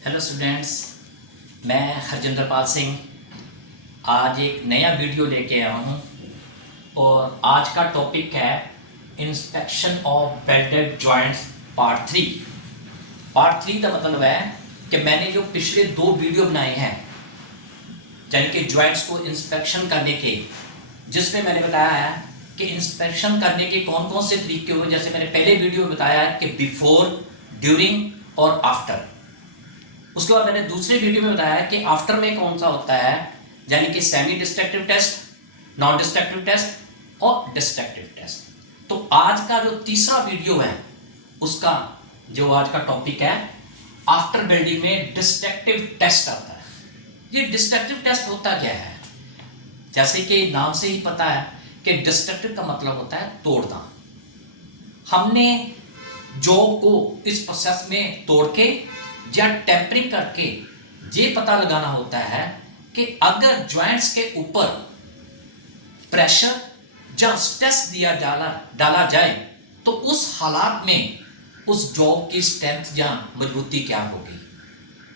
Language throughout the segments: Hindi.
हेलो स्टूडेंट्स, मैं हरजिंदर पाल सिंह आज एक नया वीडियो लेके आया हूँ और आज का टॉपिक है inspection of welded joints part 3। Part 3 का मतलब है कि मैंने जो पिछले 2 वीडियो बनाए हैं यानी कि जॉइंट्स को इंस्पेक्शन करने के, जिसमें मैंने बताया है कि इंस्पेक्शन करने के कौन कौन से तरीके हुए। जैसे मैंने पहले वीडियो में बताया है कि बिफोर, ड्यूरिंग और आफ्टर। उसके बाद मैंने दूसरे वीडियो में बताया कि आफ्टर में कौन सा होता है, यानी कि semi destructive test, non destructive test और डिस्ट्रक्टिव टेस्ट। तो आज का जो तीसरा वीडियो है उसका जो आज का टॉपिक है आफ्टर वेल्डिंग में डिस्ट्रक्टिव टेस्ट आता है। ये डिस्ट्रक्टिव टेस्ट होता क्या है? जैसे कि नाम से ही पता है कि डिस्ट्रक्टिव का मतलब होता है तोड़ना। हमने जॉब को इस प्रोसेस में तोड़ के या टेम्परिंग करके ये पता लगाना होता है कि अगर जॉइंट्स के ऊपर प्रेशर या स्ट्रेस डाला जाए तो उस हालात में उस जॉब की स्ट्रेंथ या मजबूती क्या होगी।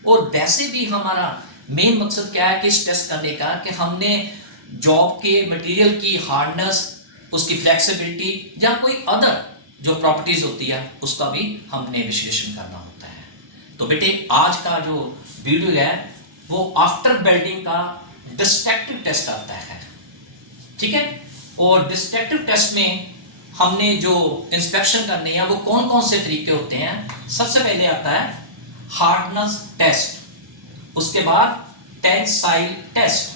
और वैसे भी हमारा मेन मकसद क्या है कि स्ट्रेस करने का, कि हमने जॉब के मटेरियल की हार्डनेस, उसकी फ्लेक्सिबिलिटी या कोई अदर जो प्रॉपर्टीज होती है उसका भी हमने विश्लेषण करना होता है। तो बेटे आज का जो वीडियो है वो आफ्टर वेल्डिंग का डिस्ट्रक्टिव टेस्ट आता है, ठीक है। और डिस्ट्रक्टिव टेस्ट में हमने जो इंस्पेक्शन करनी है वो कौन कौन से तरीके होते हैं। सबसे पहले आता है हार्डनेस टेस्ट, उसके बाद टेंसाइल टेस्ट,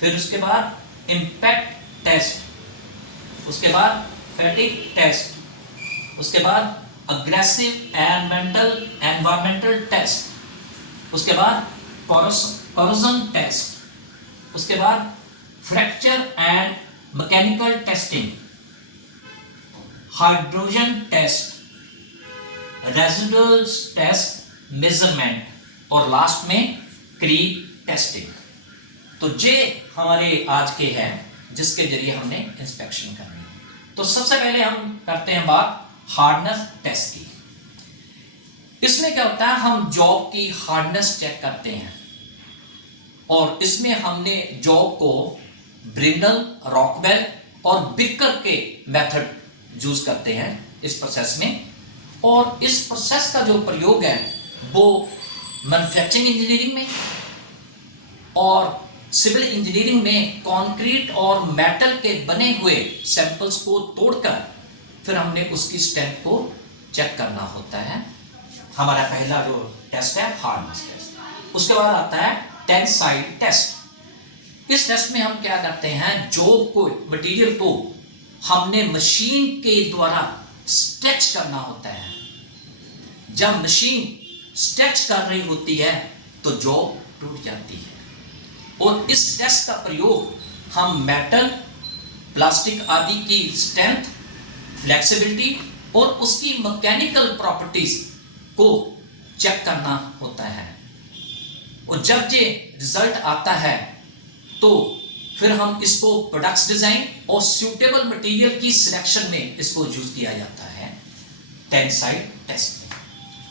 फिर उसके बाद इंपैक्ट टेस्ट, उसके बाद फैटिग टेस्ट, उसके बाद अग्रेसिव एनवायरमेंटल टेस्ट, उसके बाद कोरोजन टेस्ट, उसके बाद fracture and mechanical testing, hydrogen test, residual test measurement और लास्ट में क्रीप टेस्टिंग। तो ये हमारे आज के हैं जिसके जरिए हमने इंस्पेक्शन करनी है। तो सबसे पहले हम करते हैं बात हार्डनेस टेस्ट की। इसमें क्या होता है, हम जॉब की हार्डनेस चेक करते हैं और इसमें हमने जॉब को ब्रिंडल, रॉकवेल और बिकर के मेथड यूज करते हैं इस प्रोसेस में। और इस प्रोसेस का जो प्रयोग है वो मैन्युफैक्चरिंग इंजीनियरिंग में और सिविल इंजीनियरिंग में कंक्रीट और मेटल के बने हुए सैंपल्स को तोड़कर फिर हमने उसकी स्ट्रेंथ को चेक करना होता है। हमारा पहला जो टेस्ट है हार्डनेस टेस्ट। उसके बाद आता है टेंसाइल टेस्ट। इस टेस्ट में हम क्या करते हैं, जॉब को, मटेरियल को हमने मशीन के द्वारा स्ट्रेच करना होता है। जब मशीन स्ट्रेच कर रही होती है तो जॉब टूट जाती है। और इस टेस्ट का प्रयोग हम मेटल, प्लास्टिक आदि की स्ट्रेंथ, फ्लेक्सिबिलिटी और उसकी मैकेनिकल प्रॉपर्टीज को चेक करना होता है। और जब ये रिजल्ट आता है तो फिर हम इसको प्रोडक्ट्स डिजाइन और सूटेबल मटेरियल की सिलेक्शन में इसको यूज किया जाता है टेंसाइल टेस्ट में।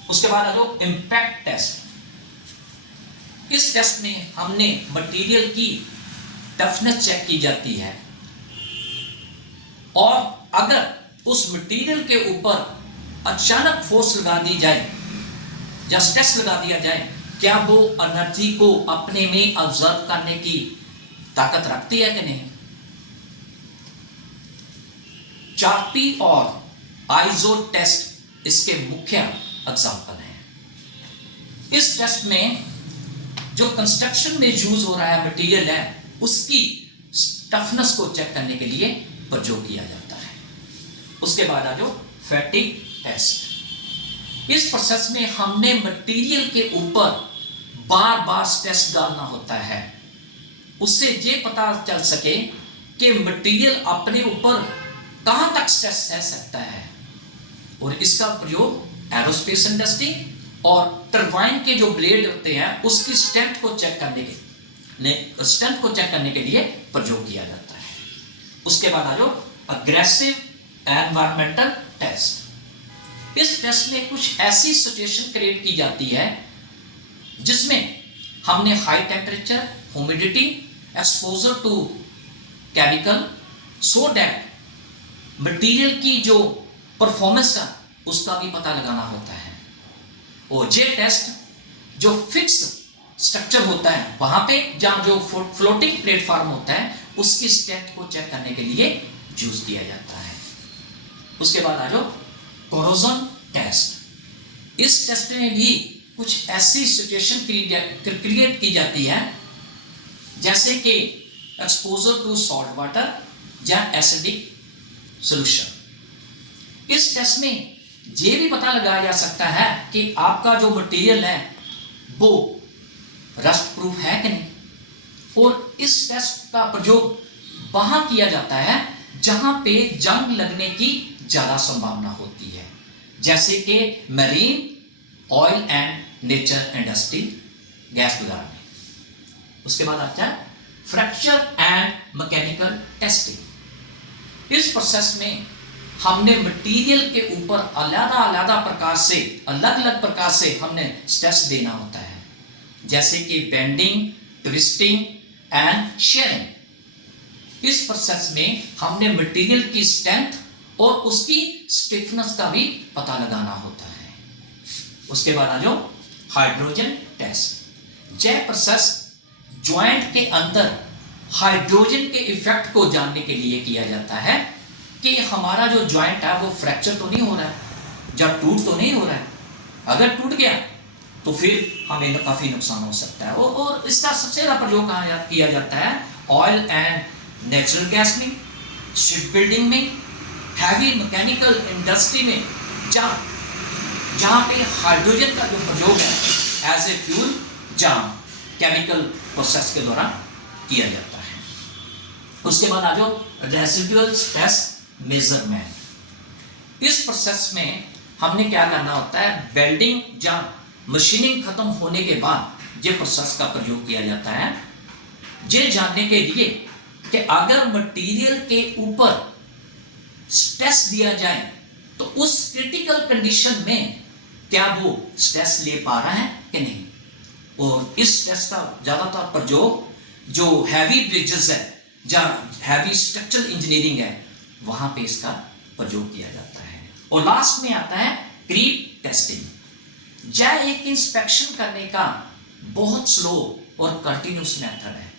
उसके बाद आ जाओ इंपैक्ट टेस्ट। इस टेस्ट में हमने मटेरियल की टफनेस चेक की जाती है और अगर उस मटेरियल के ऊपर अचानक फोर्स लगा दी जाए या स्ट्रेस लगा दिया जाए, क्या वो एनर्जी को अपने में ऑब्जर्व करने की ताकत रखती है कि नहीं। चार्पी और आइजो टेस्ट इसके मुख्य एग्जांपल हैं। इस टेस्ट में जो कंस्ट्रक्शन में यूज हो रहा है मटेरियल है उसकी टफनेस को चेक करने के लिए प्रयोग किया जाता है। उसके बाद आ जाओ फैटिग टेस्ट। इस प्रोसेस में हमने मटेरियल के ऊपर बार बार स्ट्रेस डालना होता है, उससे ये पता चल सके कि मटेरियल अपने ऊपर कहां तक स्ट्रेस सह सकता है। और इसका प्रयोग एरोस्पेस इंडस्ट्री और टरबाइन के जो ब्लेड होते हैं उसकी स्ट्रेंथ को चेक करने के लिए प्रयोग किया जाता है। उसके बाद आ जाओ अग्रेसिव एनवायरमेंटल टेस्ट। इस टेस्ट में कुछ ऐसी सिचुएशन क्रिएट की जाती है जिसमें हमने high temperature, humidity, exposure to chemical, so that material की जो परफॉर्मेंस का उसका भी पता लगाना होता है। और जे टेस्ट जो फिक्स स्ट्रक्चर होता है वहां पे जहां जो फ्लोटिंग प्लेटफॉर्म होता है उसकी स्ट्रेंथ को चेक करने के लिए यूज किया जाता है। उसके बाद आ जाओ कोरोजन टेस्ट। इस टेस्ट में भी कुछ ऐसी सिचुएशन क्रिएट की जाती है जैसे कि एक्सपोजर टू सॉल्ट वाटर या एसिडिक सॉल्यूशन। इस टेस्ट में ये भी पता लगाया जा सकता है कि आपका जो मटेरियल है वो रस्ट प्रूफ है कि नहीं। और इस टेस्ट का प्रयोग वहां किया जाता है जहां पे जंग लगने की ज्यादा संभावना होती है, जैसे कि marine, oil and nature industry, gas वगैरह में। उसके बाद आता है फ्रैक्चर एंड मैकेनिकल टेस्टिंग। इस प्रोसेस में हमने मटेरियल के ऊपर अलग अलग प्रकार से हमने स्ट्रेस देना होता है, जैसे कि बेंडिंग, ट्विस्टिंग एंड शेयरिंग। इस प्रोसेस में हमने मटेरियल की स्ट्रेंथ और उसकी स्टिफनेस का भी पता लगाना होता है। उसके बाद आ जाओ हाइड्रोजन टेस्ट। यह प्रोसेस ज्वाइंट के अंदर हाइड्रोजन के इफेक्ट को जानने के लिए किया जाता है कि हमारा जो ज्वाइंट है वो फ्रैक्चर तो नहीं हो रहा है या टूट तो नहीं हो रहा है। अगर टूट गया तो फिर हमें काफी नुकसान हो सकता है। और इसका सबसे ज्यादा प्रयोग कहाँ किया जाता है? ऑयल एंड नेचुरल गैस में, शिप बिल्डिंग में, हैवी मैकेनिकल इंडस्ट्री में, जहाँ पे हाइड्रोजन का जो प्रयोग है एज ए फ्यूल, जहाँ केमिकल प्रोसेस के द्वारा किया जाता है। उसके बाद आ जाओ रेसिडुअल स्ट्रेस मेजरमेंट। इस प्रोसेस में हमने क्या करना होता है? वेल्डिंग या मशीनिंग खत्म होने के बाद ये प्रोसेस का प्रयोग किया जाता है ये जानने के लिए कि अगर मटेरियल के ऊपर स्ट्रेस दिया जाए तो उस क्रिटिकल कंडीशन में क्या वो स्ट्रेस ले पा रहा है कि नहीं। और इस स्ट्रेस का ज्यादातर प्रयोग जो हैवी ब्रिजेस है या हैवी स्ट्रक्चरल इंजीनियरिंग है वहां पे इसका प्रयोग किया जाता है। और लास्ट में आता है क्रीप टेस्टिंग। यह एक इंस्पेक्शन करने का बहुत स्लो और कंटिन्यूस मेथड है।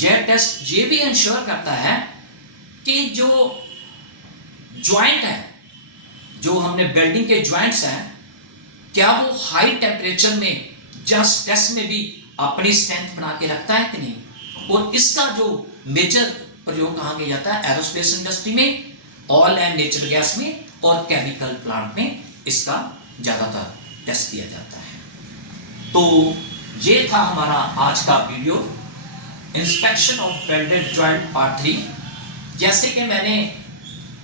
यह टेस्ट ये भी इंश्योर करता है कि जो ज्वाइंट है, जो हमने वेल्डिंग के ज्वाइंट्स हैं, क्या वो हाई टेम्परेचर में या स्ट्रेस में भी अपनी स्ट्रेंथ बना के रखता है कि नहीं। और इसका जो मेजर प्रयोग कहाँ किया जाता है? एरोस्पेस इंडस्ट्री में, ऑयल एंड नेचुरल गैस में और केमिकल प्लांट में इसका ज्यादातर टेस्ट किया जाता है। तो ये था हमारा आज का video, inspection of welded joint part 3। जैसे कि मैंने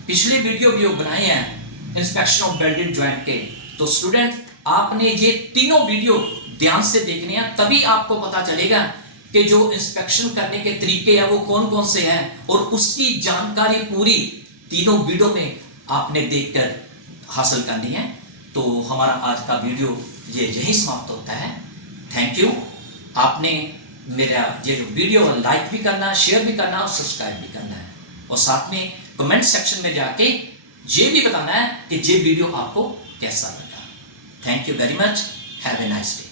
पिछले वीडियो भी बनाए हैं इंस्पेक्शन ऑफ वेल्डेड जॉइंट के, तो स्टूडेंट आपने ये तीनों वीडियो ध्यान से देखने हैं, तभी आपको पता चलेगा कि जो इंस्पेक्शन करने के तरीके हैं वो कौन कौन से हैं, और उसकी जानकारी पूरी तीनों वीडियो में आपने देखकर हासिल करनी है। तो हमारा आज का वीडियो ये यहीं समाप्त होता है। Thank you. आपने मेरा ये जो वीडियो लाइक भी करना, शेयर भी करना और सब्सक्राइब भी करना है, और साथ में कमेंट सेक्शन में जाके ये भी बताना है कि ये वीडियो आपको कैसा लगा। Thank you very much. Have a nice day.